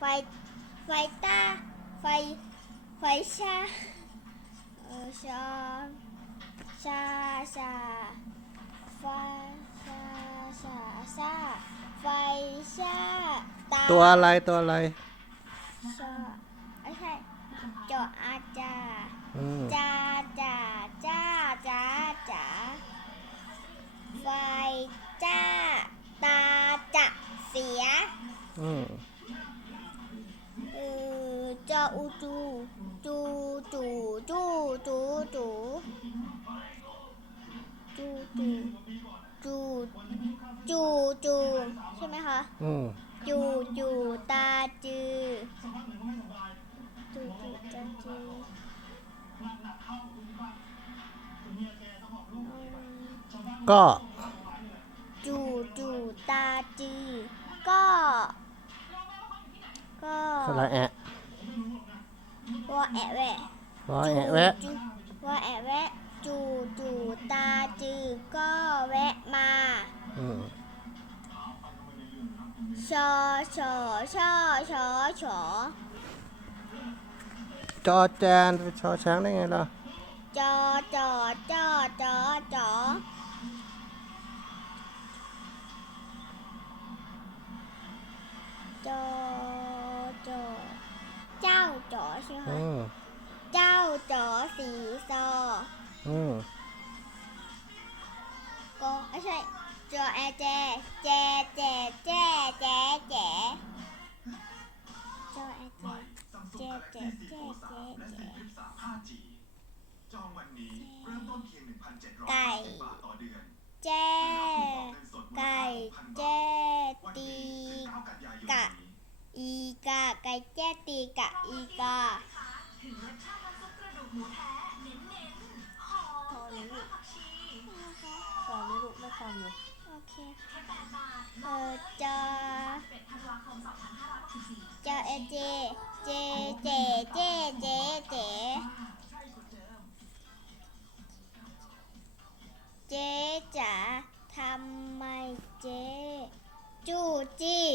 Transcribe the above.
phải phải ta phải phải xa xa xa xa phải xa xa xa phải xa ta Tua alai, tua alai. xa ấy hay cho a cha Ừ. cha cha cha cha cha phải cha ta cha xía Ừ. อจาอูจูจูจูจูจูจูจูจูจูจูจูใช่ไหมคะ อืมจูจูตาจือจูจูตาจืออืมก็ จูจูตาจือก็ ก็ สระแอะ ว่าแอะแวะรอแอะแวะจูว่าแอะแวะ จูจูตาจือก็แวะมาอืมชอชอชอชอชอจอแจนไปชอช้างได้ไงล่ะ จอจอจอจอจอ ใช่ไหมคะอืมเจ้าจอสีซออืมก็ไม่ใช่จอแอแจแจแจแจแจแจจอแอแจแจแจแจแจแจจองวันนี้เริ่มต้นเพียง1,700ไก่บาทต่อเดือนแจ อีกาพอแล้วลูกพอแล้วลูกไม่ฟังอยู่โอเคเออจะจะเอเจเจเจเจเจเจเจจะทำไมเจจูจี้